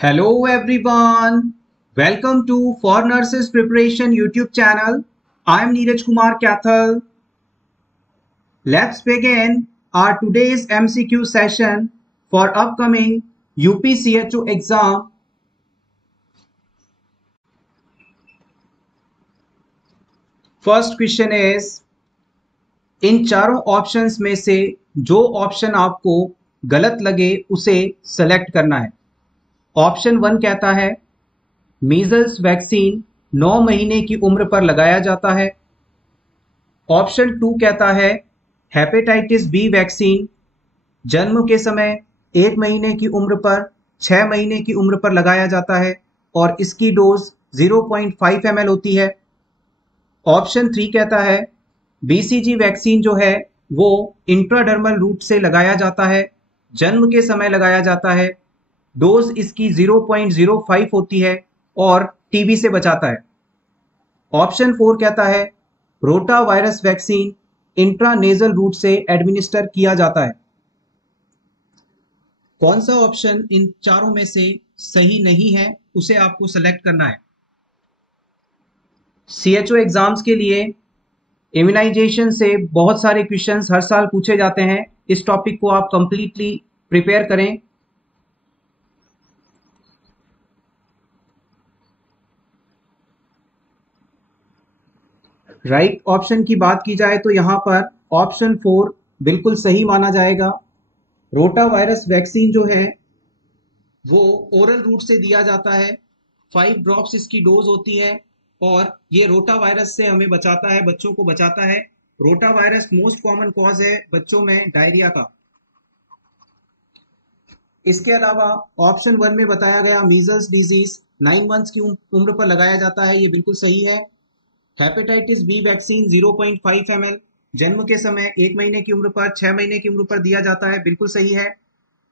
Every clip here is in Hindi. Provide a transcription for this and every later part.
Hello everyone. Welcome to For Nurses Preparation YouTube channel. I am Neeraj Kumar Kathal. Let's begin our today's MCQ session for upcoming UPCHO exam. First question is, इन चारों ऑप्शंस में से जो ऑप्शन आपको गलत लगे उसे सेलेक्ट करना है। ऑप्शन 1 कहता है मीजल्स वैक्सीन 9 महीने की उम्र पर लगाया जाता है। ऑप्शन 2 कहता है हेपेटाइटिस बी वैक्सीन जन्म के समय 1 महीने की उम्र पर 6 महीने की उम्र पर लगाया जाता है और इसकी डोज 0.5 ml होती है। ऑप्शन 3 कहता है बीसीजी वैक्सीन जो है वो इंट्राडर्मल रूट से लगाया जाता है, जन्म के समय लगाया जाता है, डोज इसकी 0.05 होती है और टीबी से बचाता है। ऑप्शन 4 कहता है rota virus vaccine intranasal root से एडमिनिस्टर किया जाता है। कौन सा ऑप्शन इन चारों में से सही नहीं है उसे आपको सेलेक्ट करना है। सीएचओ एग्जाम्स के लिए इम्यूनाइजेशन से बहुत सारे क्वेश्चंस हर साल पूछे जाते हैं। इस टॉपिक को आप कंप्लीटली प्रिपेयर करें। राइट ऑप्शन की बात की जाए तो यहाँ पर ऑप्शन 4 बिल्कुल सही माना जाएगा। रोटा वायरस वैक्सीन जो है वो ओरल रूट से दिया जाता है, 5 ड्रॉप्स इसकी डोज होती है और ये रोटा वायरस से हमें बचाता है, बच्चों को बचाता है। Rota virus most common cause है बच्चों में डायरिया का। इसके अलावा ऑप्शन 1 में बताया गया मीजल्स डिजीज 9 मंथ्स की उम्र पर लगाया जाता है, ये बिल्कुल सही है। हेपेटाइटिस बी वैक्सीन 0.5 ml जन्म के समय 1 महीने की उम्र पर 6 महीने की उम्र पर दिया जाता है, बिल्कुल सही है।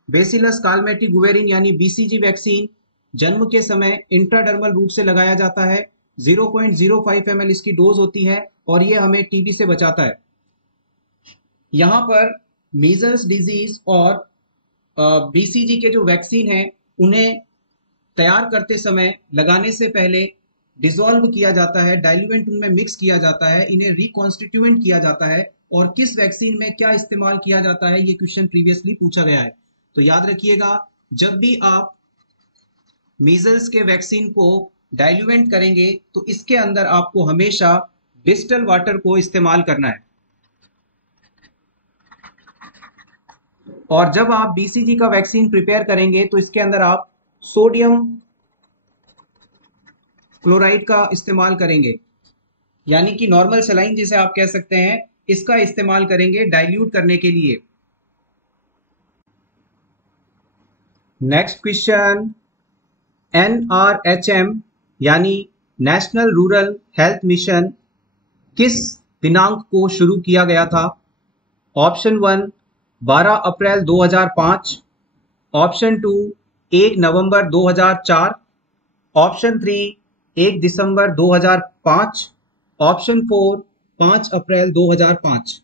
बेसिलस कालमेटी गुवेरिन यानी बीसीजी वैक्सीन जन्म के समय इंट्राडर्मल रूट से लगाया जाता है, 0.05 ml इसकी डोज होती है और ये हमें टीबी से बचाता है। यहाँ पर मीजल्स डिजीज और बीसीजी के जो वैक्सीन हैं उन्हें तैयार करते समय लगाने से पहले डिसॉल्व किया जाता है, डाइल्यूएंट उनमें मिक्स किया जाता है, इन्हें रिकॉन्स्टिट्यूएंट किया जाता है और किस वैक्सीन में क्या इस्तेमाल किया जाता है ये क्वेश्चन प्रीवियसली पूछा गया है। तो याद रखिएगा, जब भी आप मीजल्स के वैक्सीन को डाइल्यूएंट करेंगे तो इसके अंदर आपको हमेशा डिस्टल वाटर को इस्तेमाल करना है और जब आप बीसीजी का वैक्सीन प्रिपेयर करेंगे तो इसके अंदर आप सोडियम क्लोराइड का इस्तेमाल करेंगे, यानी कि नॉर्मल सलाइन जिसे आप कह सकते हैं, इसका इस्तेमाल करेंगे डाइल्यूट करने के लिए। नेक्स्ट क्वेश्चन, NRHM यानी नेशनल रूरल हेल्थ मिशन किस दिनांक को शुरू किया गया था। Option 1 12 April 2005, option 2 1 November 2004, option 3 1 December 2005, option 4 5 April 2005।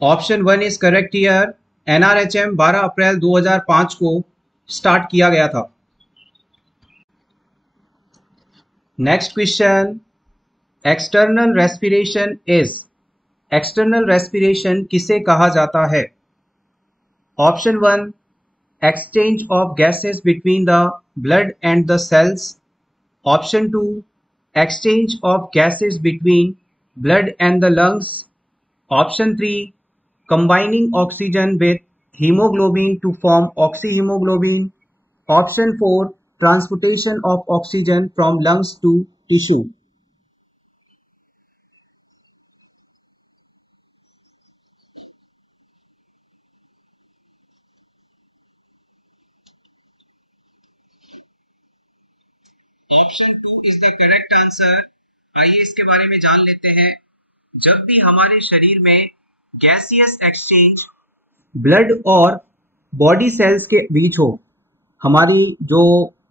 Option 1 is correct here. NRHM 12 अप्रैल 2005 को स्टार्ट किया गया था। Next question, external respiration is, external respiration किसे कहा जाता है। Option 1 exchange of gases between the blood and the cells, option 2 exchange of gases between blood and the lungs, option 3 combining oxygen with hemoglobin to form oxyhemoglobin, option 4 transportation of oxygen from lungs to tissue। Option 2 is the correct answer. आइए इसके बारे में जान लेते हैं। जब भी हमारे शरीर में गैसियस एक्सचेंज ब्लड और बॉडी सेल्स के बीच हो, हमारी जो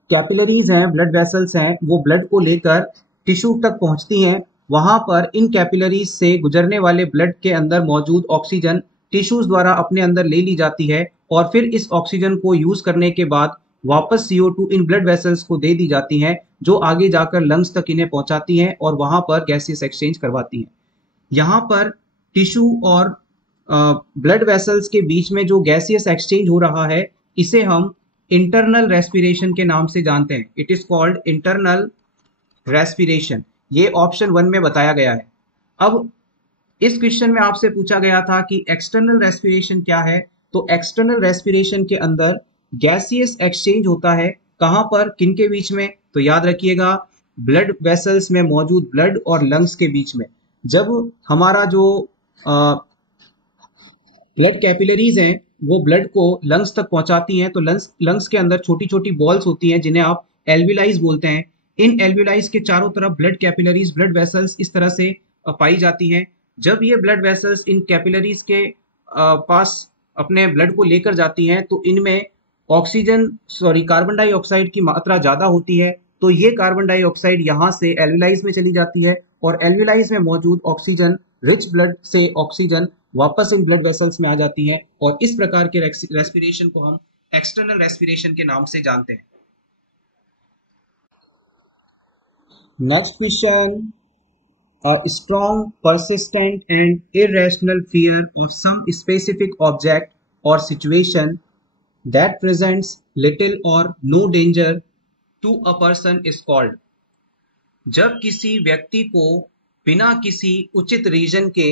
कैपिलरीज हैं, ब्लड वेसल्स हैं, वो ब्लड को लेकर टिश्यू तक पहुंचती हैं, वहां पर इन कैपिलरीज से गुजरने वाले ब्लड के अंदर मौजूद ऑक्सीजन टिश्यूज द्वारा अपने अंदर ले ली जाती है और फिर इस ऑक्सीजन को यूज करने के बाद वापस CO2 इन ब्लड वेसल्स को दे दी जाती हैं, जो आगे जाकर लंग्स तक इन्हें पहुंचाती हैं और वहां पर गैसेस एक्सचेंज करवाती हैं। यहाँ पर टिश्यू और ब्लड वेसल्स के बीच में जो गैसियस एक्सचेंज हो रहा है, इसे हम इंटरनल रेस्पिरेशन के नाम से जानते हैं। It is called internal respiration. ये ऑप्शन 1 में बताया गया है। अब इस क्वेश्चन में आपसे पूछा गया था कि एक्सटर्नल रेस्पिरेशन क्या है। तो एक्सटर्नल रेस्पिरेशन के अंदर गैसियस एक्सचेंज होता है। कहां पर, किन के बीच में? तो याद रखिएगा, ब्लड वेसल्स में मौजूद ब्लड और लंग्स के बीच में। जब हमारा जो ब्लड कैपिलरीज हैं वो ब्लड को लंग्स तक पहुंचाती हैं, तो लंग्स के अंदर छोटी छोटी बॉल्स होती हैं जिन्हें आप एल्विलाइज बोलते हैं। इन एल्विलाइज के चारों तरफ ब्लड कैपिलरीज, ब्लड वेसल्स इस तरह से पाई जाती हैं। जब ये ब्लड वेसल्स इन कैपिलरीज के पास अपने ब्लड को लेकर जाती हैं तो इनमें कार्बन डाइऑक्साइड की मात्रा ज्यादा होती है। तो ये कार्बन डाइऑक्साइड यहाँ से एल्विलाइज में चली जाती है और एल्विलाइज में मौजूद ऑक्सीजन, रिच ब्लड से ऑक्सीजन वापस इन ब्लड वेसल्स में आ जाती है और इस प्रकार के रेस्पिरेशन को हम एक्सटर्नल रेस्पिरेशन के नाम से जानते हैं। Next question, a strong, persistent and irrational fear of some specific object or situation that presents little or no danger to a person is called। जब किसी व्यक्ति को बिना किसी उचित रीजन के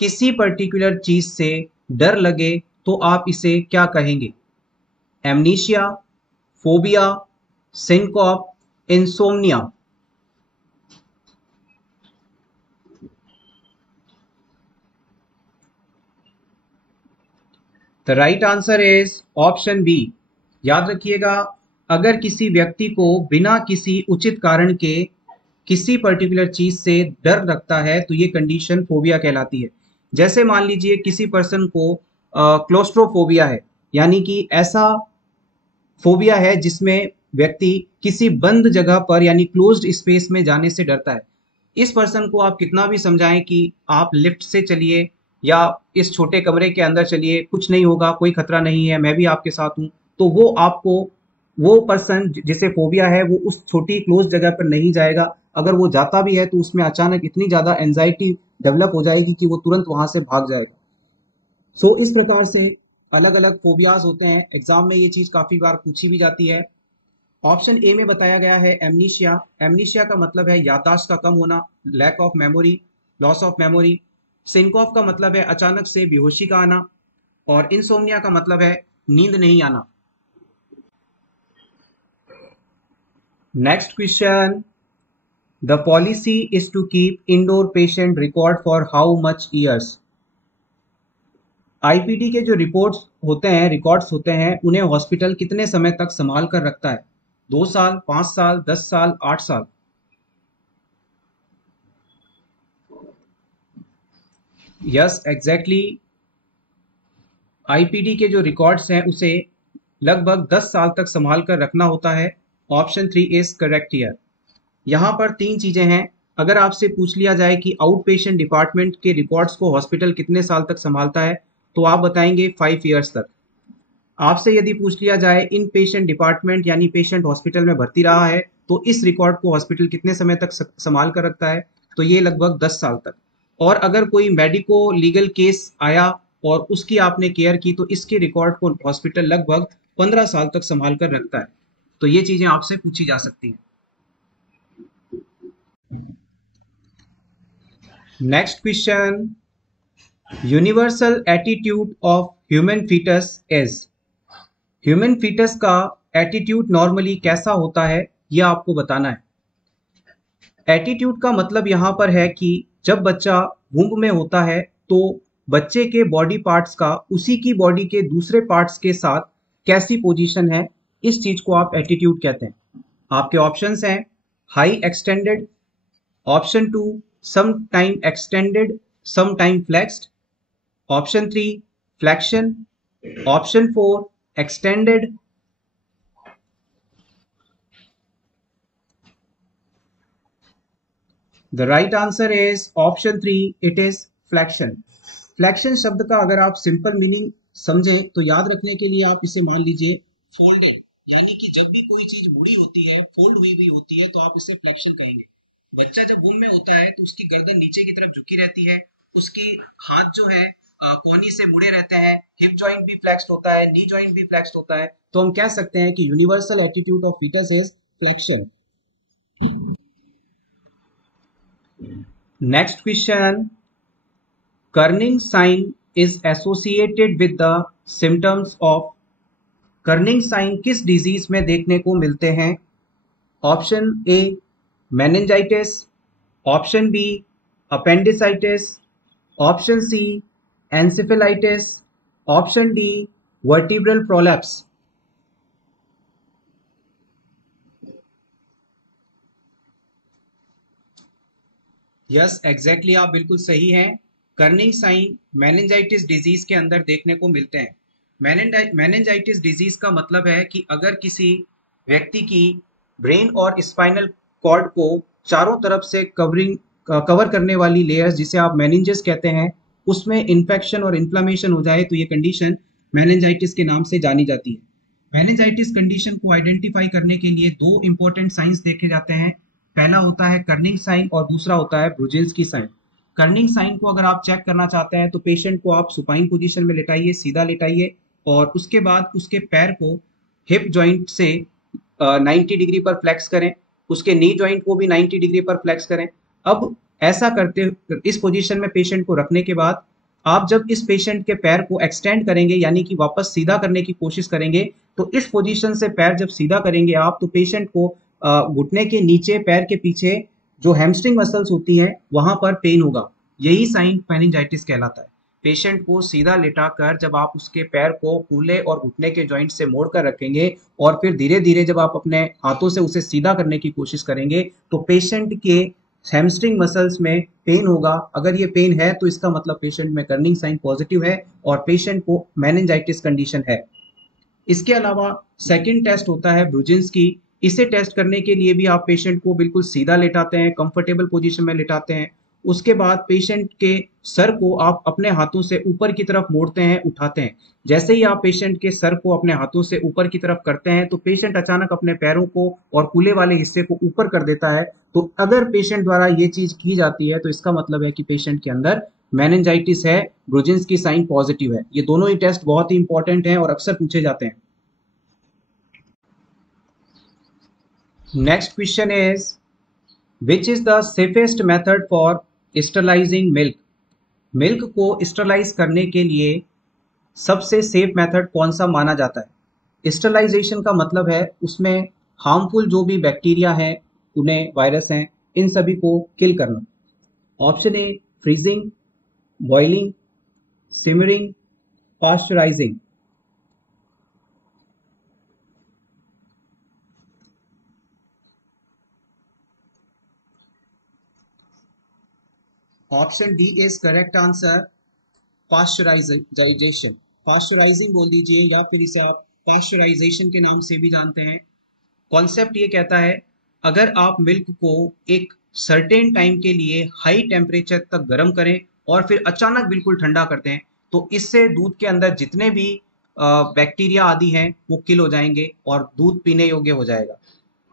किसी पर्टिकुलर चीज से डर लगे तो आप इसे क्या कहेंगे? Amnesia, phobia, syncope, insomnia. The right answer is option B. याद रखिएगा, अगर किसी व्यक्ति को बिना किसी उचित कारण के किसी पर्टिकुलर चीज से डर लगता है तो ये कंडीशन फोबिया कहलाती है। जैसे मान लीजिए किसी पर्सन को क्लोस्ट्रोफोबिया है, यानी कि ऐसा फोबिया है जिसमें व्यक्ति किसी बंद जगह पर यानी क्लोज्ड स्पेस में जाने से डरता है। इस पर्सन को आप कितना भी समझाएं कि आप लिफ्ट से चलिए या इस छोटे कमरे के अंदर चलिए, कुछ नहीं होगा, कोई खतरा नहीं है, मैं भी आपके साथ हूं, तो वो पर्सन जिसे फोबिया है वो उस छोटी क्लोज जगह पर नहीं जाएगा। अगर वो जाता भी है तो उसमें अचानक इतनी ज्यादा एंजाइटी डेवलप हो जाएगी कि वो तुरंत वहां से भाग जाएगा। सो इस प्रकार से अलग अलग फोबियाज होते हैं। एग्जाम में ये चीज काफी बार पूछी भी जाती है। ऑप्शन ए में बताया गया है एमनीशिया। एमनीशिया का मतलब है याददाश्त का कम होना, lack of memory, loss of memory. Syncope का मतलब है अचानक से बेहोशी का आना और इंसोम्निया का मतलब है नींद नहीं आना। Next question, the policy is to keep indoor patient record for how much years. IPD के जो रिकॉर्ड्स होते हैं उन्हें हॉस्पिटल कितने समय तक संभाल कर रखता है? 2 साल, 5 साल, 10 साल, 8 साल। Yes, exactly. आईपीडी के जो रिकॉर्ड्स हैं उसे लगभग 10 साल तक संभाल कर रखना होता है। Option 3 is correct here. यहाँ पर 3 चीजें हैं। अगर आपसे पूछ लिया जाए कि आउट पेशेंट डिपार्टमेंट के रिकॉर्ड्स को हॉस्पिटल कितने साल तक संभालता है तो आप बताएंगे 5 ईयर्स तक। आपसे यदि पूछ लिया जाए इन पेशेंट डिपार्टमेंट यानी पेशेंट हॉस्पिटल में भर्ती रहा है तो इस रिकॉर्ड को हॉस्पिटल कितने समय तक संभाल कर रखता है, तो ये लगभग 10 साल तक। और अगर कोई मेडिको लीगल केस आया और उसकी आपने केयर की तो इसके रिकॉर्ड को हॉस्पिटल लगभग 15 साल तक संभाल कर रखता है। तो ये चीजें आपसे पूछी जा सकती हैं। Next question, universal attitude of human foetus is. Human foetus का एटीट्यूड नॉर्मली कैसा होता है यह आपको बताना है। एटीट्यूड का मतलब यहां पर है कि जब बच्चा वुम्ब में होता है तो बच्चे के बॉडी पार्ट्स का उसी की बॉडी के दूसरे पार्ट्स के साथ कैसी पोजीशन है, इस चीज को आप एटीट्यूड कहते हैं। आपके ऑप्शंस हैं high extended, option 2 some time extended some time flexed, option 3 flexion, option 4 extended. The right answer is option 3, it is flexion. Flexion शब्द का अगर आप सिंपल मीनिंग समझें तो याद रखने के लिए आप इसे मान लीजिए फोल्डेड, यानी कि जब भी कोई चीज मुड़ी होती है, फोल्ड हुई हुई होती है, तो आप इसे फ्लेक्शन कहेंगे। बच्चा जब वुम में होता है तो उसकी गर्दन नीचे की तरफ झुकी रहती है, उसकी हाथ जो है कोहनी से मुड़े रहते हैं, हिप जॉइंट भी फ्लेक्स्ड होता है, नी जॉइंट भी फ्लेक्स्ड होता है, तो हम कह सकते हैं कि universal attitude of foetus is flexion. Next question, Kernig sign is associated with the symptoms of. Kernig sign किस डिजीज में देखने को मिलते हैं? Option A meningitis, option B appendicitis, option C encephalitis, option D vertebral prolapse. Yes exactly, आप बिल्कुल सही हैं। कर्निंग साइन मेनिंजाइटिस डिजीज के अंदर देखने को मिलते हैं। मेनिंजाइटिस डिजीज का मतलब है कि अगर किसी व्यक्ति की ब्रेन और स्पाइनल कॉर्ड को चारों तरफ से कवर करने वाली लेयर्स, जिसे आप मेनिंजेस कहते हैं, उसमें इन्फेक्शन और इन्फ्लामेशन हो जाए तो ये कंडीशन मेनिंजाइटिस के नाम से जानी जाती है। मेनिंजाइटिस कंडीशन को आइडेंटिफाई करने के लिए दो इंपॉर्टेंट साइंस देखे जाते हैं। पहला होता है कर्निंग साइन और दूसरा होता है ब्रुजिन्स्की साइन। कर्निंग साइन को अगर आप चेक करना चाहते हैं तो पेशेंट को आप सुपाइन पोजीशन में लेटाइए, सीधा लेटाइए, और उसके बाद उसके पैर को हिप जॉइंट से 90 डिग्री पर फ्लेक्स करें, उसके नी जॉइंट को भी 90 डिग्री पर फ्लेक्स करें। अब ऐसा करते, इस पोजीशन में पेशेंट को रखने के बाद आप जब इस पेशेंट के पैर को एक्सटेंड करेंगे, यानी कि वापस सीधा करने की कोशिश करेंगे, तो इस पोजीशन से पैर जब सीधा करेंगे आप, तो पेशेंट को घुटने के नीचे, पैर के पीछे जो हैमस्ट्रिंग मसल्स होती हैं वहां पर पेन होगा। यही साइन मेनिंजाइटिस कहलाता है। पेशेंट को सीधा लिटाकर जब आप उसके पैर को कूल्हे और घुटने के जॉइंट से मोड़कर रखेंगे और फिर धीरे धीरे जब आप अपने हाथों से उसे सीधा करने की कोशिश करेंगे तो पेशेंट के हैमस्ट्रिंग मसल्स में पेन होगा। अगर ये पेन है तो इसका मतलब पेशेंट में कर्निंग साइन पॉजिटिव है और पेशेंट को मेनिंजाइटिस कंडीशन है। इसके अलावा सेकंड टेस्ट होता है ब्रुजिन्स्की। इसे टेस्ट करने के लिए भी आप पेशेंट को बिल्कुल सीधा लेटाते हैं, कंफर्टेबल पोजीशन में लेटाते हैं। उसके बाद पेशेंट के सर को आप अपने हाथों से ऊपर की तरफ मोड़ते हैं, उठाते हैं। जैसे ही आप पेशेंट के सर को अपने हाथों से ऊपर की तरफ करते हैं तो पेशेंट अचानक अपने पैरों को और कूल्हे वाले हिस्से को ऊपर कर देता है। तो अगर पेशेंट द्वारा ये चीज की जाती है तो इसका मतलब है कि पेशेंट के अंदर मेनिंजाइटिस है, ब्रुजिन्स्की साइन पॉजिटिव है। ये दोनों ही टेस्ट बहुत ही इंपॉर्टेंट हैं और अक्सर पूछे जाते हैं। Next question is, which is the safest method for sterilizing milk? Milk को स्टरलाइज करने के लिए सबसे सेफ मेथड कौन सा माना जाता है? स्टरलाइजेशन का मतलब है उसमें हार्मफुल जो भी बैक्टीरिया हैं, उन्हें, वायरस हैं, इन सभी को किल करना। Option A freezing, boiling, simmering, pasteurizing. Option D is correct answer, pasteurization. Pasteurizing बोल दीजिए या फिर इसे आप पास्चराइजेशन के नाम से भी जानते हैं। कॉन्सेप्ट ये कहता है, अगर आप मिल्क को एक सर्टेन टाइम के लिए हाई टेम्परेचर तक गर्म करें और फिर अचानक बिल्कुल ठंडा कर दें तो इससे दूध के अंदर जितने भी बैक्टीरिया आदि हैं वो किल हो जाएंगे और दूध पीने योग्य हो जाएगा।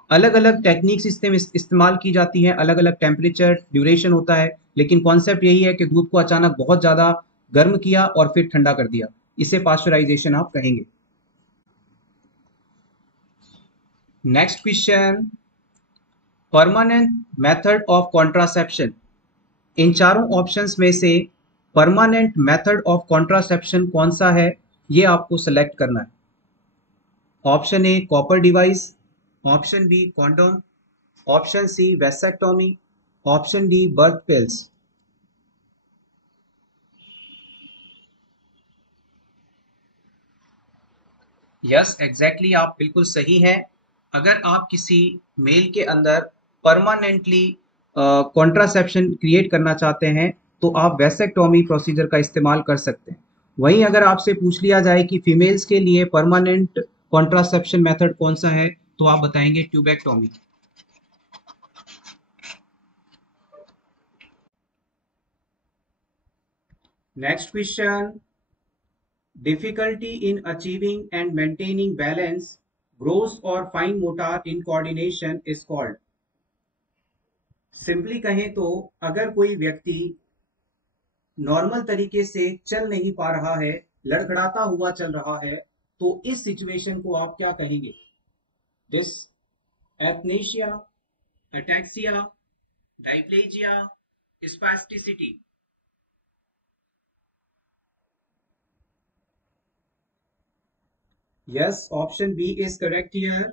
अलग अलग टेक्निक्स इस्तेमाल की जाती हैं, अलग अलग टेम्परेचर ड्यूरेशन होता है, लेकिन कॉन्सेप्ट यही है कि दूध को अचानक बहुत ज़्यादा गर्म किया और फिर ठंडा कर दिया, इसे पास्चराइजेशन आप कहेंगे। Next question, permanent method of contraception. इन चारों ऑप्शंस में से परमानेंट मेथड ऑफ कॉन्ट्रासेप्शन कौन सा है, ये आपको सेलेक्ट करना है। Option A copper device, option B condom, option C vasectomy, option D birth pills. Yes exactly, आप बिल्कुल सही हैं। अगर आप किसी मेल के अंदर परमानेंटली कॉन्ट्रासेप्शन क्रिएट करना चाहते हैं तो आप वेसेक्टोमी प्रोसीजर का इस्तेमाल कर सकते हैं। वहीं अगर आपसे पूछ लिया जाए कि फीमेल्स के लिए परमानेंट कॉन्ट्रासेप्शन मेथड कौन सा है तो आप बताएंगे tubectomy. Next question, difficulty in achieving and maintaining balance, gross और fine motor in coordination is called. Simply कहें तो अगर कोई व्यक्ति नॉर्मल तरीके से चल नहीं पा रहा है, लड़खड़ाता हुआ चल रहा है, तो इस सिचुएशन को आप क्या कहेंगे? Dysthanasia, ataxia, diplegia, spasticity. Yes, option B is correct here,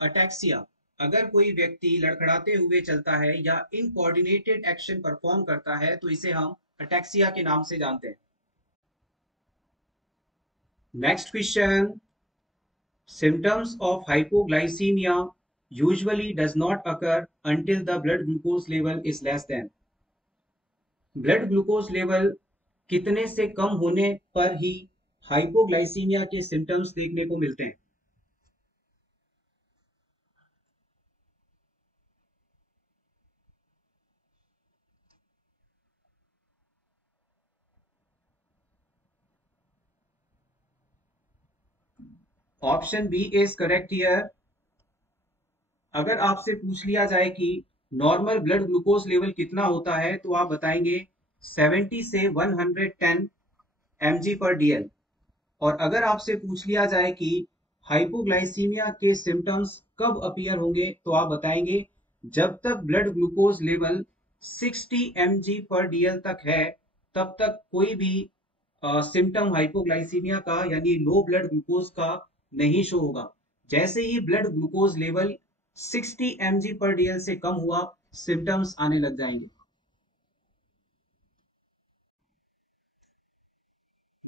ataxia. अगर कोई व्यक्ति लड़खड़ाते हुए चलता है या इनकोऑर्डिनेटेड एक्शन परफॉर्म करता है तो इसे हम अटैक्सिया के नाम से जानते हैं। Next question, symptoms of hypoglycemia usually does not occur until the blood glucose level is less than। Blood glucose level कितने से कम होने पर ही हाइपोग्लाइसीमिया के सिम्टम्स देखने को मिलते हैं? Option B is correct here. अगर आपसे पूछ लिया जाए कि नॉर्मल ब्लड ग्लूकोज लेवल कितना होता है तो आप बताएंगे 70 से 110 mg पर डीएल। और अगर आपसे पूछ लिया जाए कि हाइपोग्लाइसीमिया के सिम्टम्स कब अपीयर होंगे तो आप बताएंगे जब तक ब्लड ग्लूकोज लेवल 60 mg पर डीएल तक है, तब तक कोई भी सिम्टम हाइपोग्लाइसीमिया का यानी लो ब्लड ग्लूकोज का नहीं शो होगा। जैसे ही ब्लड ग्लूकोज लेवल 60 mg पर डीएल से कम हुआ, सिम्टम्स आने लग जाएंगे।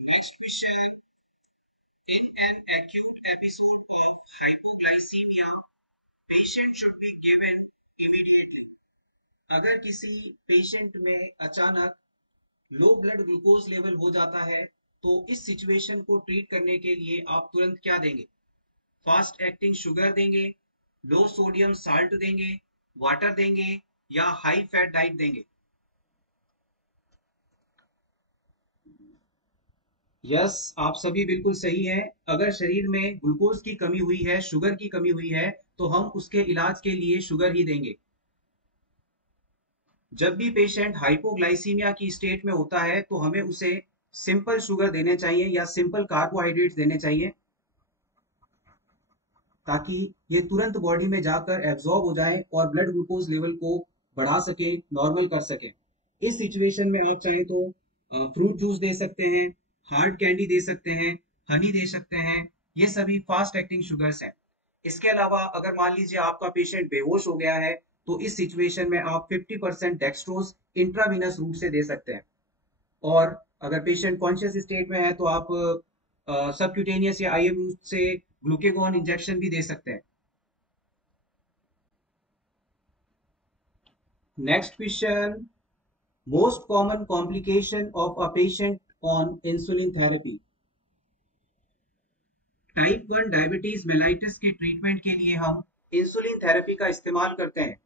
Next question, in an acute episode of hypoglycemia, patient should be given immediately। अगर किसी पेशेंट में अचानक लो ब्लड ग्लूकोज लेवल हो जाता है तो इस सिचुएशन को ट्रीट करने के लिए आप तुरंत क्या देंगे? फास्ट एक्टिंग शुगर देंगे, लो सोडियम साल्ट देंगे, वाटर देंगे या हाई फैट डाइट देंगे? यस, आप सभी बिल्कुल सही हैं। अगर शरीर में ग्लूकोज की कमी हुई है, शुगर की कमी हुई है, तो हम उसके इलाज के लिए शुगर ही देंगे। जब भी पेशेंट हाइपोग्लाइसीमिया की स्टेट में होता है तो हमें उसे सिंपल शुगर देने चाहिए या सिंपल कार्बोहाइड्रेट्स देने चाहिए, ताकि ये तुरंत बॉडी में जाकर एब्जॉर्ब हो जाए और ब्लड ग्लूकोज लेवल को बढ़ा सके, नॉर्मल कर सके। इस सिचुएशन में आप चाहें तो फ्रूट जूस दे सकते हैं, हार्ड कैंडी दे सकते हैं, हनी दे सकते हैं। ये सभी फास्ट एक्टिंग शुगर्स हैं। इसके अलावा अगर मान लीजिए आपका पेशेंट बेहोश हो गया है तो इस सिचुएशन में आप 50% डेक्सट्रोज इंट्रावीनस रूट से दे सकते हैं। और अगर पेशेंट कॉन्शियस स्टेट में है तो आप सबक्यूटेनियस या आईएम रूट से ग्लूकेगॉन इंजेक्शन भी दे सकते हैं। Next question, most common complication of a patient on insulin therapy. Type 1 diabetes mellitus के ट्रीटमेंट के लिए हम इंसुलिन थेरेपी का इस्तेमाल करते हैं।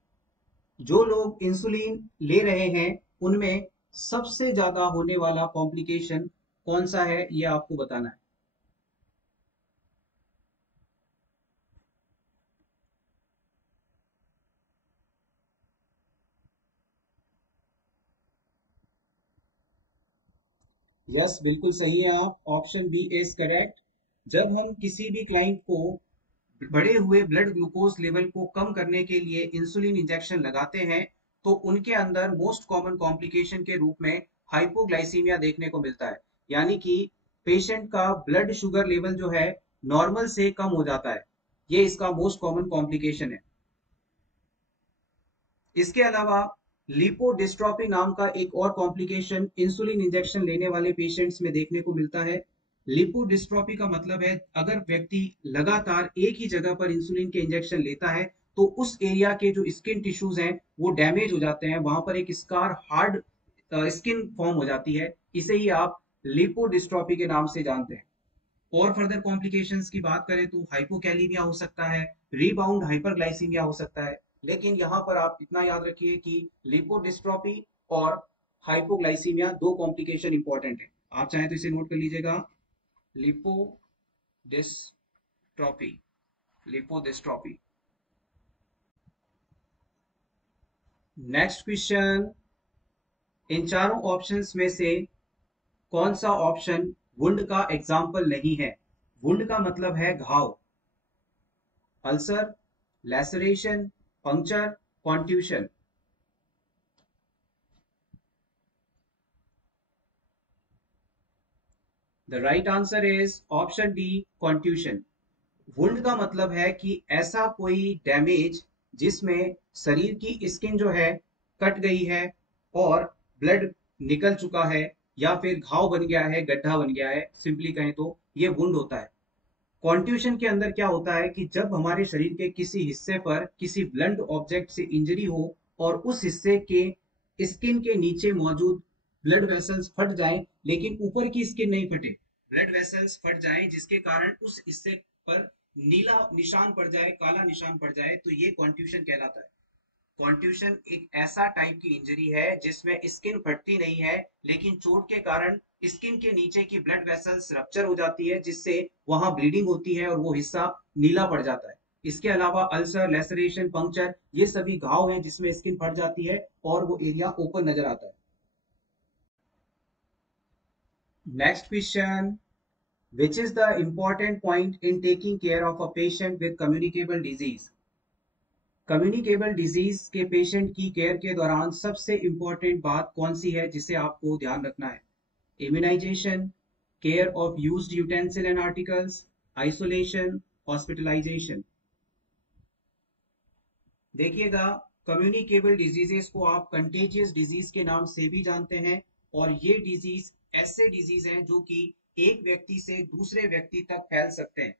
जो लोग इंसुलिन ले रहे हैं उनमें सबसे ज्यादा होने वाला कॉम्प्लिकेशन कौन सा है, ये आपको बताना है। यस, बिल्कुल सही है आप, ऑप्शन बी इज करेक्ट। जब हम किसी भी क्लाइंट को बढ़े हुए ब्लड ग्लूकोज लेवल को कम करने के लिए इंसुलिन इंजेक्शन लगाते हैं तो उनके अंदर मोस्ट कॉमन कॉम्प्लिकेशन के रूप में हाइपोग्लाइसीमिया देखने को मिलता है। यानी कि पेशेंट का ब्लड शुगर लेवल जो है नॉर्मल से कम हो जाता है। ये इसका मोस्ट कॉमन कॉम्प्लिकेशन है। इसके अलावा लिपोडिस्ट्रोफी नाम का एक और कॉम्प्लिकेशन इंसुलिन इंजेक्शन लेने वाले पेशेंट्स में देखने को मिलता है। लिपोडिस्ट्रोफी का मतलब है अगर व्यक्ति लगातार एक ही जगह पर इंसुलिन के इंजेक्शन लेता है तो उस एरिया के जो स्किन टिश्यूज हैं वो डैमेज हो जाते हैं, वहां पर एक स्कार हार्ड स्किन फॉर्म हो जाती है। इसे ही आप लिपोडिस्ट्रोफी के नाम से जानते हैं। और फर्दर कॉम्प्लिकेशंस की बात करें तो हाइपोकैलीमिया हो सकता है, रीबाउंड हाइपरग्लाइसीमिया हो सकता है। लेकिन यहाँ पर आप इतना याद रखिए कि लिपोडिस्ट्रोफी और हाइपोग्लाइसीमिया, दो कॉम्प्लिकेशन इंपॉर्टेंट है, आप चाहें तो इसे नोट कर लीजिएगा। Lipodystrophy, lipodystrophy. नेक्स्ट क्वेश्चन, इन चारों ऑप्शंस में से कौन सा ऑप्शन वुंड का एग्जाम्पल नहीं है? वुंड का मतलब है घाव, ulcer, laceration, puncture, contusion. The right answer is option D, contusion. Wound का मतलब है कि ऐसा कोई डैमेज जिसमें शरीर की स्किन जो है कट गई है और ब्लड निकल चुका है, या फिर घाव बन गया है, गड्ढा बन गया है, सिंपली कहें तो ये वुंड होता है। कॉन्ट्यूशन के अंदर क्या होता है कि जब हमारे शरीर के किसी हिस्से पर किसी ब्लंट ऑब्जेक्ट से इंजरी हो और उस हिस्से के स्किन के नीचे मौजूद ब्लड वेसल्स फट जाएं, लेकिन ऊपर की स्किन नहीं फटे, ब्लड वेसल्स फट जाएं जिसके कारण उस हिस्से पर नीला निशान पड़ जाए, काला निशान पड़ जाए, तो ये कॉन्ट्यूशन कहलाता है। कॉन्ट्यूशन एक ऐसा टाइप की इंजरी है जिसमें स्किन फटती नहीं है, लेकिन चोट के कारण स्किन के नीचे की ब्लड वेसल्स रप्चर हो जाती है, जिससे वहां ब्लीडिंग होती है और वो हिस्सा नीला पड़ जाता है। इसके अलावा अल्सर, लेसरेशन, पंक्चर, ये सभी घाव हैं जिसमें स्किन फट जाती है और वो एरिया ओपन नजर आता है। Next question, which is the important point in taking care of a patient with communicable disease? Communicable disease के पेशेंट की केयर के दौरान सबसे इंपॉर्टेंट बात कौन सी है जिसे आपको ध्यान रखना है? Immunisation, care of used utensil and articles, isolation, hospitalisation. देखिएगा, कम्युनिकेबल डिजीजेस को आप कंटेजियस डिजीज के नाम से भी जानते हैं, और ये डिजीज ऐसे डिजीज हैं जो कि एक व्यक्ति से दूसरे व्यक्ति तक फैल सकते हैं।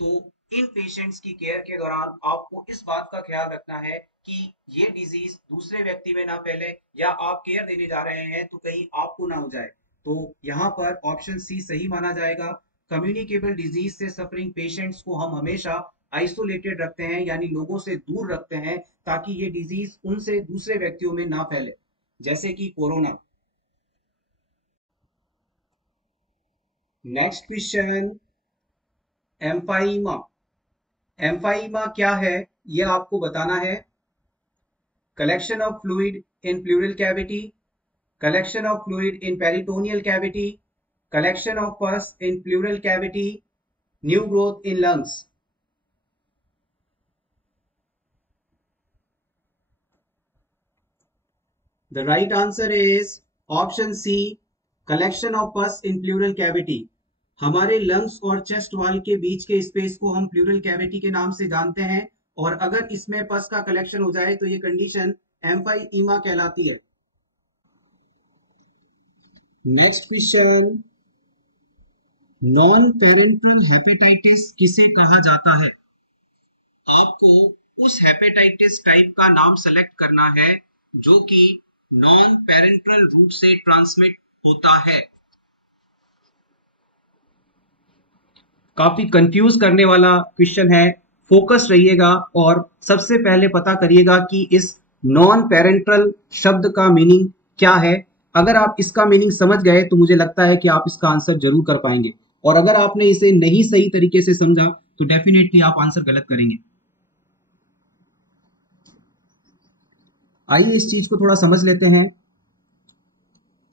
तो इन पेशेंट्स की केयर के दौरान आपको इस बात का ख्याल रखना है कि ये डिजीज दूसरे व्यक्ति में ना फैले, या आप केयर देने जा रहे हैं तो कहीं आपको ना हो जाए। तो यहाँ पर ऑप्शन सी सही माना जाएगा। कम्युनिकेबल डिजीज से सफरिंग पेशेंट्स को हम हमेशा आइसोलेटेड रखते हैं, यानी लोगों से दूर रखते हैं, ताकि ये डिजीज उनसे दूसरे व्यक्तियों में ना फैले, जैसे कि corona. Next question, emphysema. Emphysema क्या है ये आपको बताना है। Collection of fluid in pleural cavity, collection of fluid in peritoneal cavity, collection of pus in pleural cavity, new growth in lungs. The right answer is option C, collection of pus in pleural cavity। हमारे लंग्स और चेस्ट वॉल के बीच के स्पेस को हम प्लूरल कैविटी के नाम से जानते हैं, और अगर इसमें पस का कलेक्शन हो जाए तो ये कंडीशन एम्फाइमा कहलाती है। Next question, non parental hepatitis किसे कहा जाता है? आपको उस हेपेटाइटिस टाइप का नाम सेलेक्ट करना है जो कि नॉन पेरेंटल रूट से ट्रांसमिट होता है। काफी कंफ्यूज करने वाला क्वेश्चन है, फोकस रहिएगा और सबसे पहले पता करिएगा कि इस नॉन पेरेंटल शब्द का मीनिंग क्या है। अगर आप इसका मीनिंग समझ गए तो मुझे लगता है कि आप इसका आंसर जरूर कर पाएंगे, और अगर आपने इसे नहीं सही तरीके से समझा तो डेफिनेटली आप आंसर गलत करेंगे। आइए इस चीज को थोड़ा समझ लेते हैं।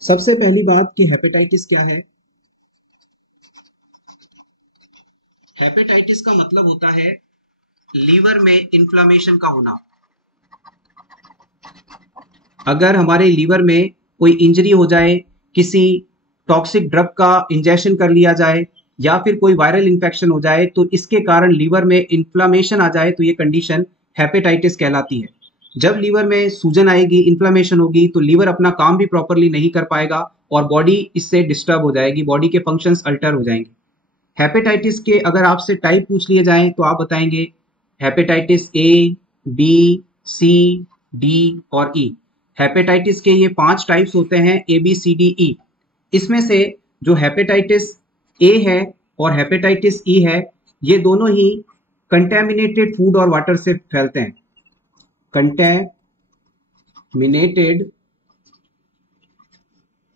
सबसे पहली बात कि हेपेटाइटिस क्या है। हेपेटाइटिस का मतलब होता है लीवर में इन्फ्लामेशन का होना। अगर हमारे लीवर में कोई इंजरी हो जाए, किसी टॉक्सिक ड्रग का इंजेक्शन कर लिया जाए, या फिर कोई वायरल इंफेक्शन हो जाए, तो इसके कारण लीवर में इन्फ्लामेशन आ जाए, तो ये कंडीशन हेपेटाइटिस कहलाती है। जब लीवर में सूजन आएगी, इन्फ्लामेशन होगी, तो लीवर अपना काम भी प्रॉपरली नहीं कर पाएगा और बॉडी इससे डिस्टर्ब हो जाएगी, बॉडी के फंक्शंस अल्टर हो जाएंगे। हेपेटाइटिस के अगर आपसे टाइप पूछ लिए जाएं तो आप बताएंगे hepatitis A, B, C, D और ई। हेपेटाइटिस के ये 5 टाइप्स होते हैं, ए बी सी डी ई। इसमें से जो हेपेटाइटिस ए है और हेपेटाइटिस ई है, ये दोनों ही कंटेमिनेटेड फूड और वाटर से फैलते हैं। कंटेमिनेटेड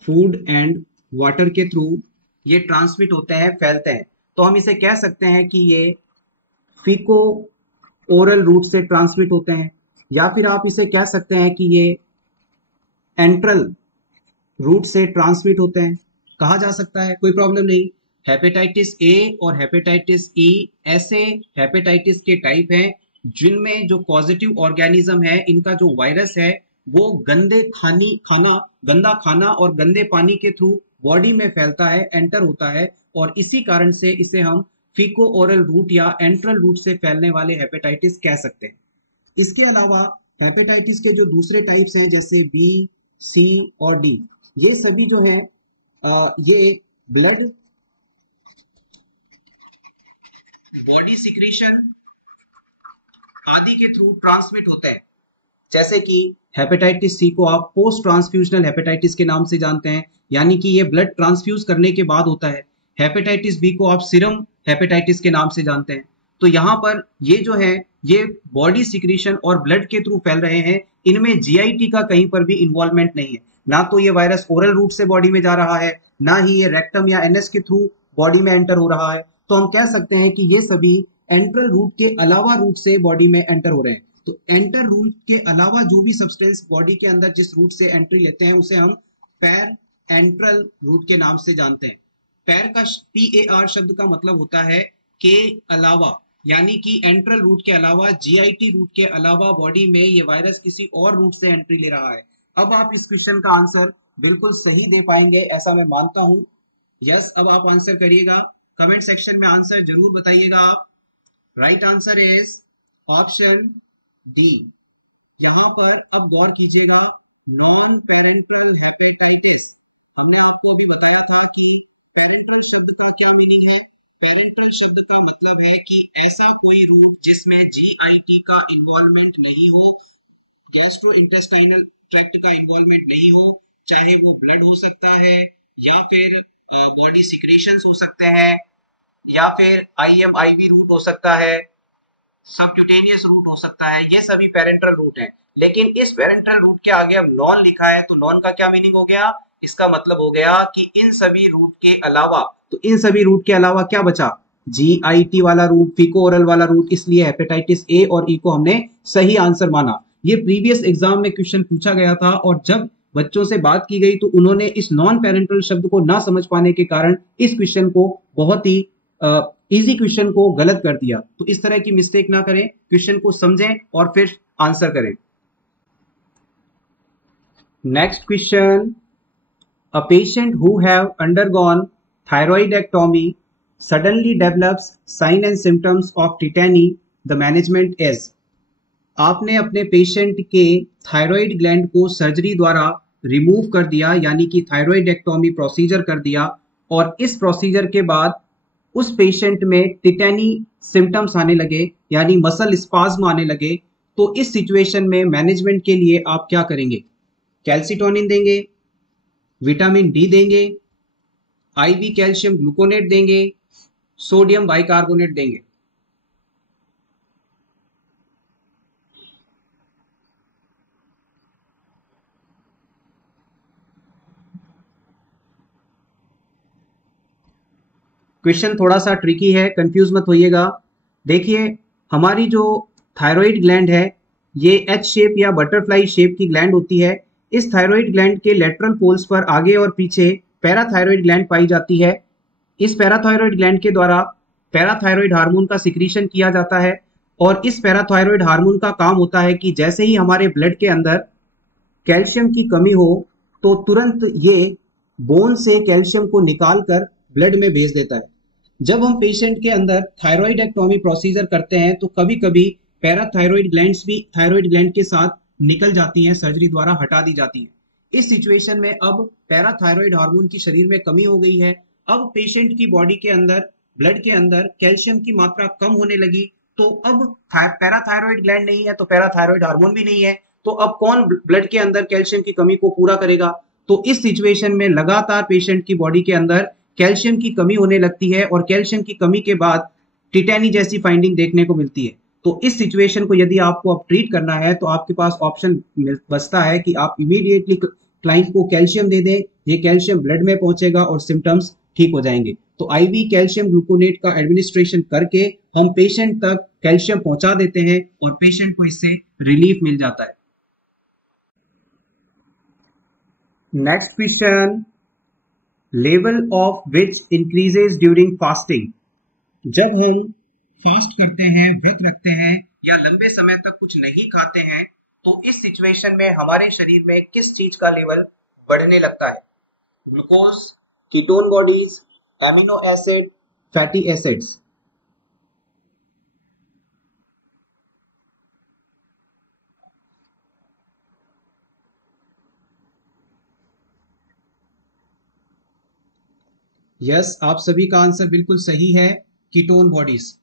फूड एंड वाटर के थ्रू ये ट्रांसमिट होते हैं, फैलते हैं। तो हम इसे कह सकते हैं कि ये फीको ओरल रूट से ट्रांसमिट होते हैं, या फिर आप इसे कह सकते हैं कि ये एंट्रल रूट से ट्रांसमिट होते हैं, कहा जा सकता है, कोई प्रॉब्लम नहीं। हेपेटाइटिस ए और हेपेटाइटिस ई ऐसे हेपेटाइटिस के टाइप हैं जिनमें जो पॉजिटिव ऑर्गेनिज्म है, इनका जो वायरस है वो गंदा खाना और गंदे पानी के थ्रू बॉडी में फैलता है, एंटर होता है, और इसी कारण से इसे हम फीको ओरल रूट या एंट्रल रूट से फैलने वाले हेपेटाइटिस कह सकते हैं। इसके अलावा हेपेटाइटिस के जो दूसरे टाइप्स हैं जैसे बी, सी और डी, ये सभी जो है ये ब्लड, बॉडी सिक्रीशन आदि के थ्रू ट्रांसमिट होता है। जैसे कि हेपेटाइटिस सी को आप पोस्ट ट्रांसफ्यूजनल हेपेटाइटिस के नाम से जानते हैं, यानी कि ये ब्लड ट्रांसफ्यूज करने के बाद होता है। हेपेटाइटिस बी को आप सीरम हेपेटाइटिस के नाम से जानते हैं। तो यहाँ पर ये जो है ये बॉडी सिक्रीशन और ब्लड के थ्रू फैल रहे हैं, इनमें जीआईटी का कहीं पर भी इन्वॉल्वमेंट नहीं है। ना तो ये वायरस ओरल रूट से बॉडी में जा रहा है, ना ही ये रेक्टम या एनएस के थ्रू बॉडी में एंटर हो रहा है। तो हम कह सकते हैं कि ये सभी एंट्रल रूट के अलावा रूट से बॉडी में एंटर हो रहे हैं। तो एंटर रूट के अलावा जो भी सब्सटेंस बॉडी के अंदर जिस रूट से एंट्री लेते हैं उसे हम पैर एंट्रल रूट के नाम से जानते हैं। पैर का PAR शब्द का मतलब होता है के अलावा, यानी कि एंट्रल रूट के अलावा, जीआईटी रूट के अलावा बॉडी में ये वायरस किसी और रूट से एंट्री ले रहा है। अब आप इस क्वेश्चन का आंसर बिल्कुल सही दे पाएंगे ऐसा मैं मानता हूं। यस, अब आप आंसर करिएगा, कमेंट सेक्शन में आंसर जरूर बताइएगा आप। Right answer is option D. यहां पर अब गौर कीजिएगा, नॉन पेरेंटल हेपेटाइटिस, हमने आपको अभी बताया था कि पेरेंटल शब्द का क्या मीनिंग है। पेरेंटल शब्द का मतलब है कि ऐसा कोई रूट जिसमें जीआईटी का इन्वॉल्वमेंट नहीं हो, गैस्ट्रो इंटेस्टाइनल ट्रैक्ट का इन्वॉल्वमेंट नहीं हो, चाहे वो ब्लड हो सकता है या फिर बॉडी सिक्रीशंस हो सकते हैं, या फिर IMIV रूट हो सकता है, सबक्यूटेनियस रूट हो सकता है, ये सभी पेरेंटल रूट हैं। लेकिन इस पेरेंटल रूट के आगे अब नॉन लिखा है, तो नॉन का क्या मीनिंग हो गया? इसका मतलब हो गया कि इन सभी रूट के अलावा, तो इन सभी रूट के अलावा क्या बचा? GIT वाला रूट, फीको ओरल वाला रूट, इसलिए हेपेटाइटिस ए और ई को हमने सही आंसर माना। ये प्रीवियस एग्जाम में क्वेश्चन पूछा गया था और जब बच्चों से बात की गई तो उन्होंने इस नॉन पेरेंटल शब्द को ना समझ पाने के कारण इस क्वेश्चन को बहुत ही इजी क्वेश्चन को गलत कर दिया। तो इस तरह की मिस्टेक ना करें, क्वेश्चन को समझें और फिर आंसर करें। Next question, a patient who have undergone thyroidectomy suddenly develops sign and symptoms of tetany, the management is। आपने अपने पेशेंट के थायराइड ग्लैंड को सर्जरी द्वारा रिमूव कर दिया, यानी कि थायराइडेक्टोमी प्रोसीजर कर दिया, और इस प्रोसीजर के बाद उस पेशेंट में टिटेनी सिम्टम्स आने लगे, यानी मसल स्पाज्म आने लगे। तो इस सिचुएशन में मैनेजमेंट के लिए आप क्या करेंगे? कैल्सिटोनिन देंगे, विटामिन डी देंगे, IV कैल्शियम ग्लूकोनेट देंगे, सोडियम बाइकार्बोनेट देंगे। क्वेश्चन थोड़ा सा ट्रिकी है, कंफ्यूज मत होइएगा। देखिए, हमारी जो थायराइड ग्लैंड है ये H शेप या बटरफ्लाई शेप की ग्लैंड होती है। इस थायराइड ग्लैंड के लेटरल पोल्स पर आगे और पीछे पैराथायराइड ग्लैंड पाई जाती है। इस पैराथायराइड ग्लैंड के द्वारा पैराथायराइड हार्मोन का सिक्रीशन किया जाता है, और इस पैराथायराइड हार्मोन का काम होता है कि जैसे ही हमारे ब्लड के अंदर कैल्शियम की कमी हो तो तुरंत ये बोन से कैल्शियम को निकाल कर ब्लड में भेज देता है। जब हम पेशेंट के अंदर थायराइडेक्टोमी प्रोसीजर करते हैं तो कभी कभी पैराथायराइड ग्लैंड्स भी थायराइड ग्लैंड के साथ निकल जाती हैं, सर्जरी द्वारा हटा दी जाती है। इस सिचुएशन में अब पैराथायराइड हार्मोन की शरीर में कमी हो गई है। अब पेशेंट की बॉडी के अंदर, ब्लड के अंदर कैल्शियम की मात्रा कम होने लगी। तो अब पैराथायराइड ग्लैंड नहीं है तो पैराथायराइड हार्मोन भी नहीं है, तो अब कौन ब्लड के अंदर कैल्शियम की कमी को पूरा करेगा? तो इस सिचुएशन में लगातार पेशेंट की बॉडी के अंदर कैल्शियम की कमी होने लगती है, और कैल्शियम की कमी के बाद टिटेनी जैसी फाइंडिंग देखने को मिलती है। तो इस सिचुएशन को यदि आपको अब ट्रीट करना है तो आपके पास ऑप्शन बचता है कि आप इमीडिएटली क्लाइंट को कैल्शियम दे दें, ये कैल्शियम ब्लड में पहुंचेगा और सिम्टम्स ठीक हो जाएंगे। तो आईवी कैल्शियम ग्लूकोनेट का एडमिनिस्ट्रेशन करके हम पेशेंट तक कैल्शियम पहुंचा देते हैं और पेशेंट को इससे रिलीफ मिल जाता है। Next question, level of which increases during fasting. जब हम फास्ट करते हैं, व्रत रखते हैं या लंबे समय तक कुछ नहीं खाते हैं, तो इस सिचुएशन में हमारे शरीर में किस चीज का लेवल बढ़ने लगता है? Glucose, ketone bodies, amino acid, fatty acids. Yes, आप सभी का आंसर बिल्कुल सही है, कीटोन बॉडीज।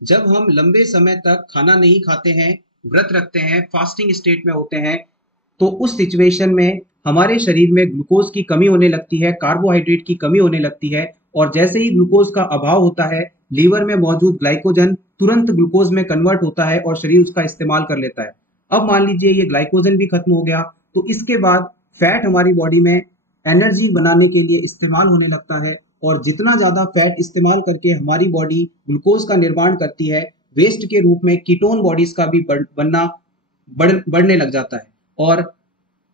जब हम लंबे समय तक खाना नहीं खाते हैं, व्रत रखते हैं, फास्टिंग स्टेट में होते हैं, तो उस सिचुएशन में हमारे शरीर में ग्लूकोज की कमी होने लगती है, कार्बोहाइड्रेट की कमी होने लगती है, और जैसे ही ग्लूकोज का अभाव होता है, लीवर में मौजूद ग्लाइकोजन तुरंत ग्लूकोज में कन्वर्ट होता है और शरीर उसका इस्तेमाल कर लेता है। अब मान लीजिए ये ग्लाइकोजन भी खत्म हो गया, तो इसके बाद फैट हमारी बॉडी में एनर्जी बनाने के लिए इस्तेमाल होने लगता है, और जितना ज्यादा फैट इस्तेमाल करके हमारी बॉडी ग्लूकोज का निर्माण करती है, वेस्ट के रूप में कीटोन बॉडीज का भी बढ़ने लग जाता है, और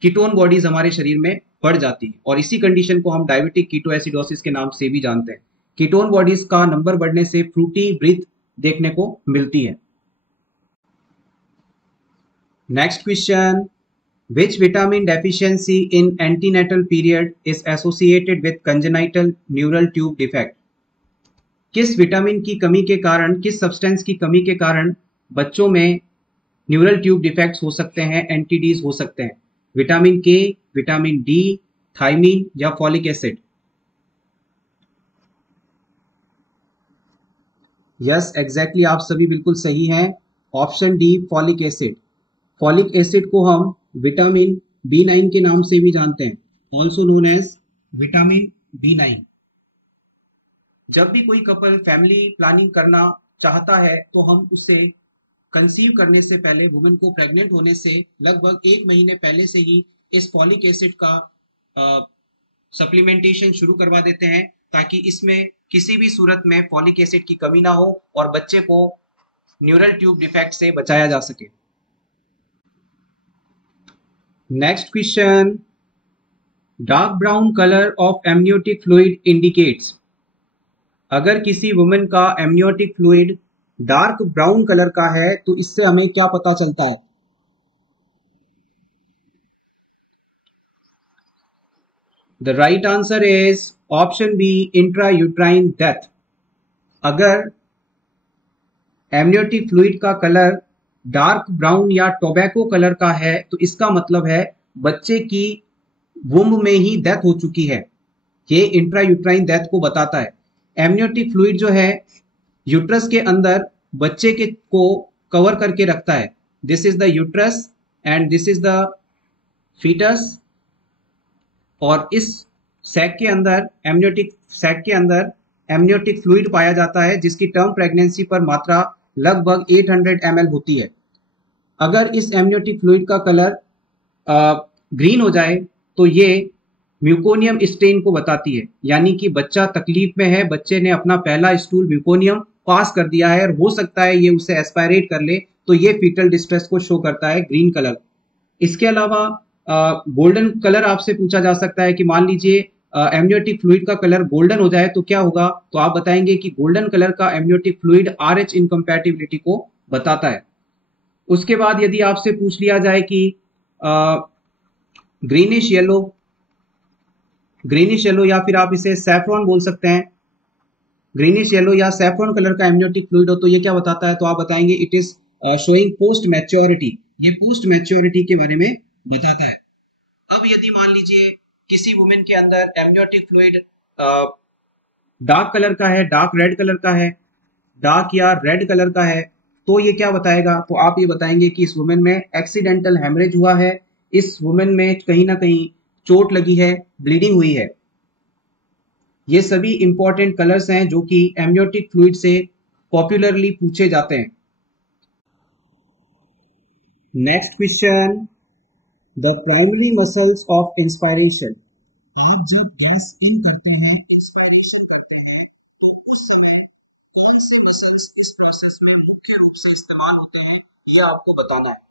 कीटोन बॉडीज हमारे शरीर में बढ़ जाती है, और इसी कंडीशन को हम डायबिटिक कीटोएसिडोसिस के नाम से भी जानते हैं। कीटोन बॉडीज का नंबर बढ़ने से फ्रूटी ब्रीथ देखने को मिलती है। Next question, which vitamin deficiency in antenatal period is associated with congenital neural tube defect? किस विटामिन की कमी के कारण, किस सब्सटेंस की कमी के कारण बच्चों में न्यूरल ट्यूब डिफेक्ट्स हो सकते हैं, एनटीडीज हो सकते हैं? विटामिन के, विटामिन डी, थायमीन या फॉलिक एसिड? यस, एग्जैक्टली, आप सभी बिल्कुल सही हैं। Option D, folic acid. Folic acid को हम विटामिन B9 के नाम से भी जानते हैं, also known as vitamin B9। जब भी कोई कपल फैमिली प्लानिंग करना चाहता है, तो हम उसे कंसीव करने से पहले, वुमेन को प्रेग्नेंट होने से लगभग 1 महीने पहले से ही इस फॉलिक एसिड का सप्लीमेंटेशन शुरू करवा देते हैं, ताकि इसमें किसी भी सूरत में फॉलिक एसिड की कमी ना हो और बच्चे को न्यूरल ट्यूब डिफेक्ट से बचाया जा सके। Next question, dark brown colour of amniotic fluid indicates. अगर किसी वुमेन का amniotic fluid dark brown colour का है, तो इससे हमें क्या पता चलता है? The right answer is option B, intrauterine death. अगर एमनियोटिक फ्लूइड का कलर डार्क ब्राउन या टोबैको कलर का है, तो इसका मतलब है बच्चे की वुम्ब में ही डेथ हो चुकी है। ये इंट्रायूट्राइन डेथ को बताता है। एमनियोटिक फ्लूइड जो है यूट्रस के अंदर बच्चे के को कवर करके रखता है। This is the uterus and this is the foetus, और इस सैक के अंदर, एमनियोटिक सैक के अंदर एमनियोटिक फ्लूइड पाया जाता है, जिसकी टर्म प्रेगनेंसी पर मात्रा लगभग 800 ml होती है। अगर इस एमनियोटिक फ्लूइड का कलर ग्रीन हो जाए, तो ये म्यूकोनियम स्टेन को बताती है, यानी कि बच्चा तकलीफ में है, बच्चे ने अपना पहला स्टूल म्यूकोनियम पास कर दिया है, और हो सकता है ये उसे एस्पायरेट कर ले, तो ये फीटल डिस्ट्रेस को शो करता है, ग्रीन कलर। इसके अलावा गोल्डन कलर आपसे पूछा जा सकता है कि मान लीजिए एमनियोटिक फ्लूइड का कलर गोल्डन हो जाए तो क्या होगा, तो आप बताएंगे कि गोल्डन कलर का एमनियोटिक फ्लूइड RH इनकम्पैटिबिलिटी को बताता है। उसके बाद यदि आपसे पूछ लिया जाए कि ग्रीनिश येलो या फिर आप इसे सैफ्रॉन बोल सकते हैं, ग्रीनिश येलो या सैफ्रॉन कलर का एमनियोटिक फ्लूइड हो, तो ये क्या बताता है? तो आप बताएंगे it is showing post maturity. ये पोस्ट मैच्योरिटी के बारे में बताता है। अब यदि मान लीजिए किसी वुमेन के अंदर एमनियोटिक फ्लूइड डार्क कलर का है, डार्क रेड कलर का है, डार्क या रेड कलर का है, तो ये क्या बताएगा? तो आप ये बताएंगे कि इस वुमेन में एक्सीडेंटल हेमरेज हुआ है, इस वुमेन में कहीं ना कहीं चोट लगी है, ब्लीडिंग हुई है। ये सभी इंपॉर्टेंट कलर्स हैं जो कि एमनियोटिक फ्लूइड से पॉपुलरली पूछे जाते हैं। Next question, the primary muscles of inspiration. आप जब गैस इन करते हैं इस प्रोसेस में मुख्य रूप से इस्तेमाल होते हैं, ये आपको बताना है।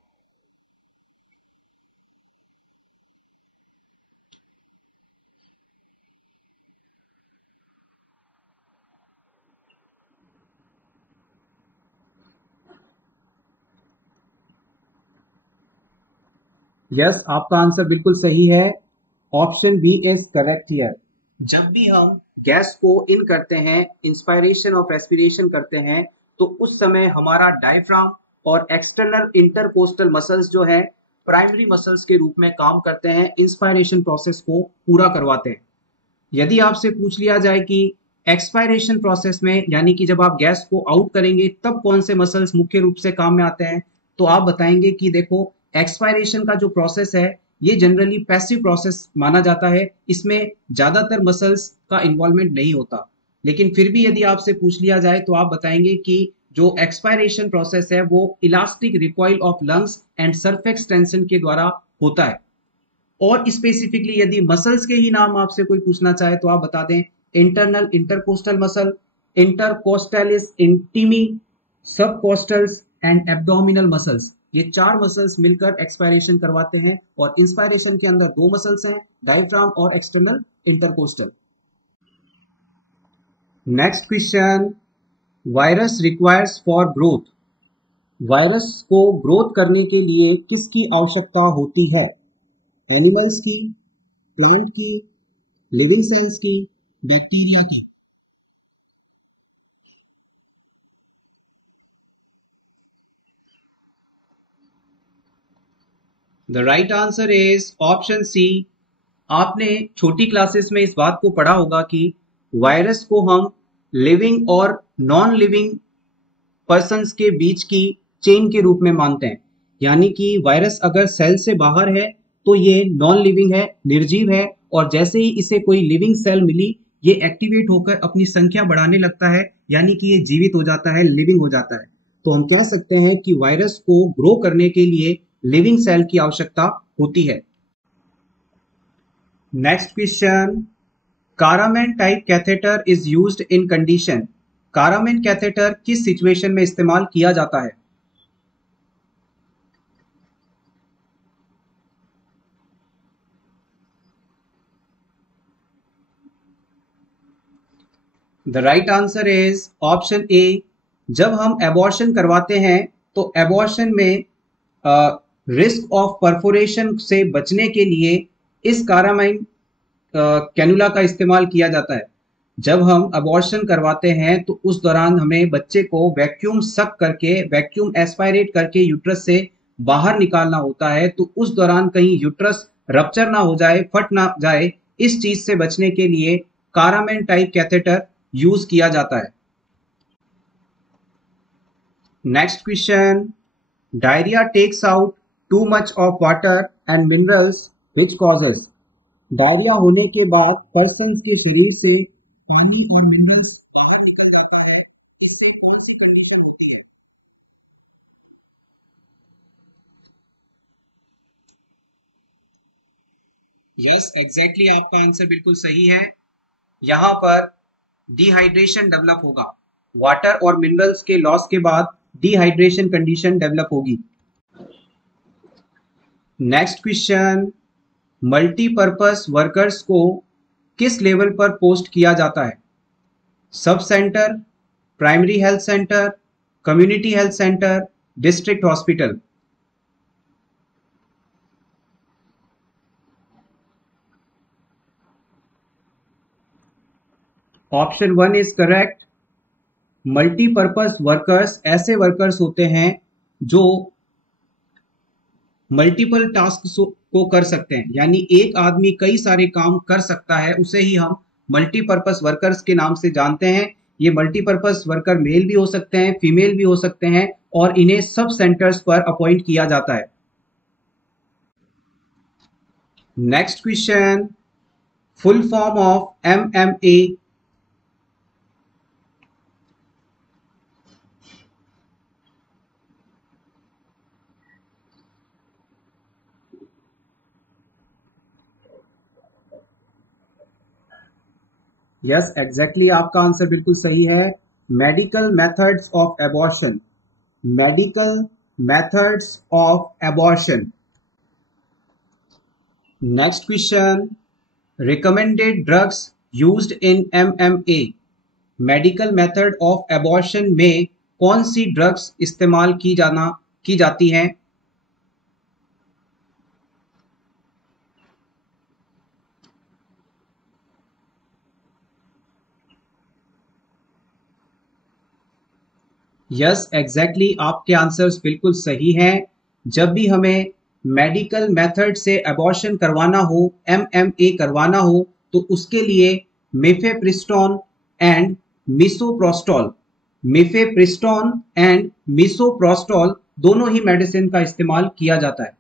यस, आपका आंसर बिल्कुल सही है। Option B is correct here. जब भी हम गैस को इन करते हैं, इंस्पायरेशन और रेस्पिरेशन करते हैं, तो उस समय हमारा डायफ्राम और एक्सटर्नल इंटरकोस्टल मसल्स जो है प्राइमरी मसल्स के रूप में काम करते हैं, इंस्पायरेशन प्रोसेस को पूरा करवाते हैं। यदि आपसे पूछ लिया जाए कि एक्सपायरेशन प्रोसेस में, यानी कि जब आप गैस को आउट करेंगे तब कौन से मसल्स मुख्य रूप से काम में आते हैं, तो आप बताएंगे कि देखो, एक्सपायरेशन का जो प्रोसेस है ये जनरली पैसिव प्रोसेस माना जाता है, इसमें ज्यादातर मसल्स का इन्वॉल्वमेंट नहीं होता। लेकिन फिर भी यदि आपसे पूछ लिया जाए तो आप बताएंगे कि जो एक्सपायरेशन प्रोसेस है वो elastic recoil of lungs and surface tension के द्वारा होता है। और स्पेसिफिकली यदि मसल्स के ही नाम आपसे कोई पूछना चाहे तो आप बता दें, internal intercostal muscle, intercostalis intimi, subcostals and abdominal muscles. ये चार मसल्स मिलकर एक्सपायरेशन करवाते हैं, और इंस्पायरेशन के अंदर दो मसल्स हैं, डायफ्राम और external intercostal. Next question, virus requires for growth. Virus को ग्रोथ करने के लिए किसकी आवश्यकता होती है? एनिमल्स की, प्लांट की, लिविंग सेल्स की, बैक्टीरिया की? The right answer is option C. आपने छोटी क्लासेस में इस बात को पढ़ा होगा कि वायरस को हम लिविंग और नॉन लिविंग पर्सन्स के बीच की चेन के रूप में मानते हैं। यानी कि वायरस अगर सेल से बाहर है तो ये नॉन लिविंग है, निर्जीव है, और जैसे ही इसे कोई लिविंग सेल मिली, ये एक्टिवेट होकर अपनी संख्या बढ़ाने लगता है, यानी कि ये जीवित हो जाता है, लिविंग हो जाता है। तो हम कह सकते हैं कि वायरस को ग्रो करने के लिए लिविंग सेल की आवश्यकता होती है। Next question, Karman type catheter is used in condition. Karman catheter किस सिचुएशन में इस्तेमाल किया जाता है? The right answer is option A. जब हम एबॉर्शन करवाते हैं तो एबॉर्शन में रिस्क ऑफ परफोरेशन से बचने के लिए इस कारामाइन कैनुला का इस्तेमाल किया जाता है। जब हम अबॉर्शन करवाते हैं तो उस दौरान हमें बच्चे को वैक्यूम सक करके, वैक्यूम एस्पायरेट करके यूट्रस से बाहर निकालना होता है। तो उस दौरान कहीं यूट्रस रप्चर ना हो जाए, फट ना जाए, इस चीज से बचने के लिए कारामैन टाइप कैथेटर यूज किया जाता है। Next question, diarrhoea takes out too much of water and minerals which causes. Diarrhoea होने के बाद पर्सन के शरीर से पानी और मिनरल्स बाहर निकल जाते हैं, इससे कौन सी कंडीशन होती है? यस, एग्जैक्टली, आपका आंसर बिल्कुल सही है। यहाँ पर डिहाइड्रेशन डेवलप होगा। वाटर और मिनरल्स के लॉस के बाद डिहाइड्रेशन कंडीशन डेवलप होगी। नेक्स्ट क्वेश्चन, मल्टीपर्पस वर्कर्स को किस लेवल पर पोस्ट किया जाता है? Sub centre, primary health centre, community health centre, district hospital? Option one is correct. Multipurpose workers ऐसे वर्कर्स होते हैं जो मल्टीपल टास्क को कर सकते हैं, यानी एक आदमी कई सारे काम कर सकता है, उसे ही हम मल्टीपर्पस वर्कर्स के नाम से जानते हैं। ये मल्टीपर्पस वर्कर मेल भी हो सकते हैं, फीमेल भी हो सकते हैं, और इन्हें सब सेंटर्स पर अपॉइंट किया जाता है। Next question, full form of MMA। Yes exactly आपका आंसर बिल्कुल सही है। Medical methods of abortion, medical methods of abortion. Next question, recommended drugs used in MMA, medical method of abortion में कौन सी ड्रग्स इस्तेमाल की जाती हैं? यस एग्जैक्टली आपके आंसर्स बिल्कुल सही हैं। जब भी हमें मेडिकल मेथड से एबॉर्शन करवाना हो, एमएमए करवाना हो, तो उसके लिए मिफेप्रिस्टोन एंड मिसोप्रोस्टॉल, मिफेप्रिस्टोन एंड मिसोप्रोस्टॉल दोनों ही मेडिसिन का इस्तेमाल किया जाता है।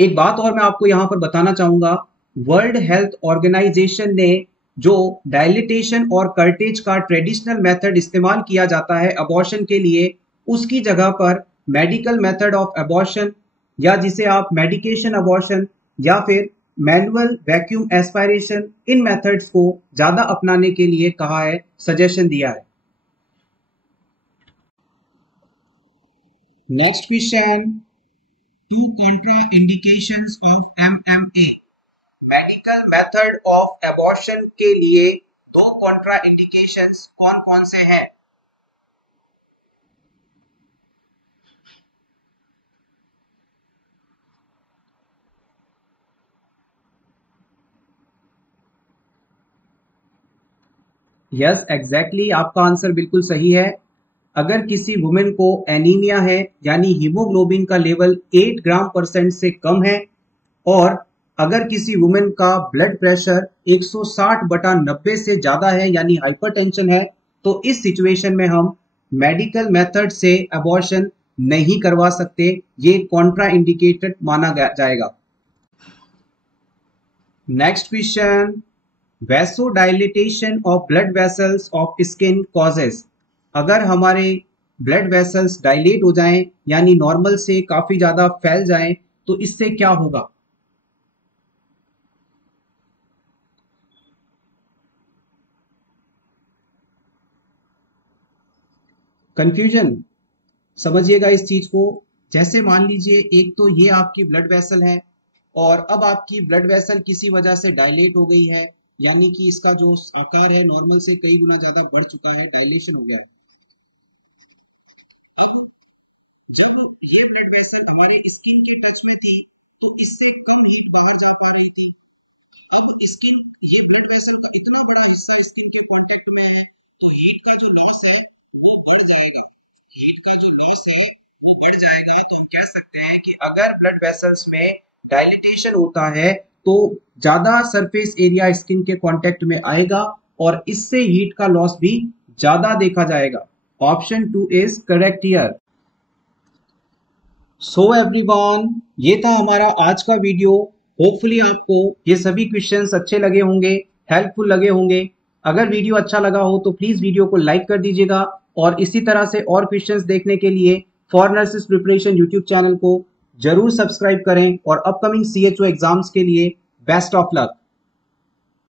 एक बात और मैं आपको यहाँ पर बताना चाहूंगा, वर्ल्ड हेल्थ ऑर्गेनाइजेशन ने जो डायलिटेशन और कर्टेज का ट्रेडिशनल मेथड इस्तेमाल किया जाता है अबॉर्शन के लिए, उसकी जगह पर मेडिकल मेथड ऑफ अबॉर्शन या जिसे आप मेडिकेशन अबॉर्शन या फिर मैनुअल वैक्यूम एस्पायरेशन, इन मेथड्स को ज्यादा अपनाने के लिए कहा है, सजेशन दिया है। Next question, two contraindications of MMA, medical method of abortion के लिए दो कॉन्ट्रा इंडिकेशंस कौन कौन से हैं? यस एग्जैक्टली आपका आंसर बिल्कुल सही है। अगर किसी वुमेन को एनीमिया है यानी हीमोग्लोबिन का लेवल 8 ग्राम परसेंट से कम है, और अगर किसी वुमेन का ब्लड प्रेशर 160/90 से ज्यादा है यानी हाइपरटेंशन है, तो इस सिचुएशन में हम मेडिकल मेथड से अबॉर्शन नहीं करवा सकते, ये कॉन्ट्रा इंडिकेटेड माना जाएगा। Next question, vasodilatation of blood vessels of skin causes, अगर हमारे ब्लड वेसल्स डायलेट हो जाएं यानी नॉर्मल से काफी ज्यादा फैल जाएं, तो इससे क्या होगा? कंफ्यूजन, समझिएगा इस चीज को। जैसे मान लीजिए एक तो ये आपकी ब्लड वेसल है, और अब आपकी ब्लड वेसल किसी वजह से डायलेट हो गई है, यानी कि इसका जो आकार है नॉर्मल से कई गुना ज्यादा बढ़ चुका है, डायलेशन हो गया। अब जब ये ब्लड वेसल हमारे स्किन के टच में थी, तो इससे कम हीट बाहर जा पा रही थी। अब स्किन, ये ब्लड वेसल का इतना बड़ा हिस्सा स्किन के कांटेक्ट में है, तो हीट का जो लॉस है वो बढ़ जाएगा। हीट का जो लॉस है वो बढ़ जाएगा, तो हम कह सकते हैं कि अगर ब्लड वेसल्स में डायलिटेशन होता है तो ज्यादा सरफेस एरिया स्किन के कांटेक्ट में आएगा, और इससे हीट का लॉस भी ज्यादा देखा जाएगा। Option 2 is correct here. So everyone, ये था हमारा आज का वीडियो। होपफुली आपको ये सभी क्वेश्चंस अच्छे लगे होंगे, हेल्पफुल लगे होंगे। अगर वीडियो अच्छा लगा हो तो प्लीज वीडियो को लाइक कर दीजिएगा, और इसी तरह से और क्वेश्चंस देखने के लिए for nurses preparation YouTube channel को जरूर सब्सक्राइब करें, और अपकमिंग CHO एग्जाम्स के लिए बेस्ट ऑफ लक।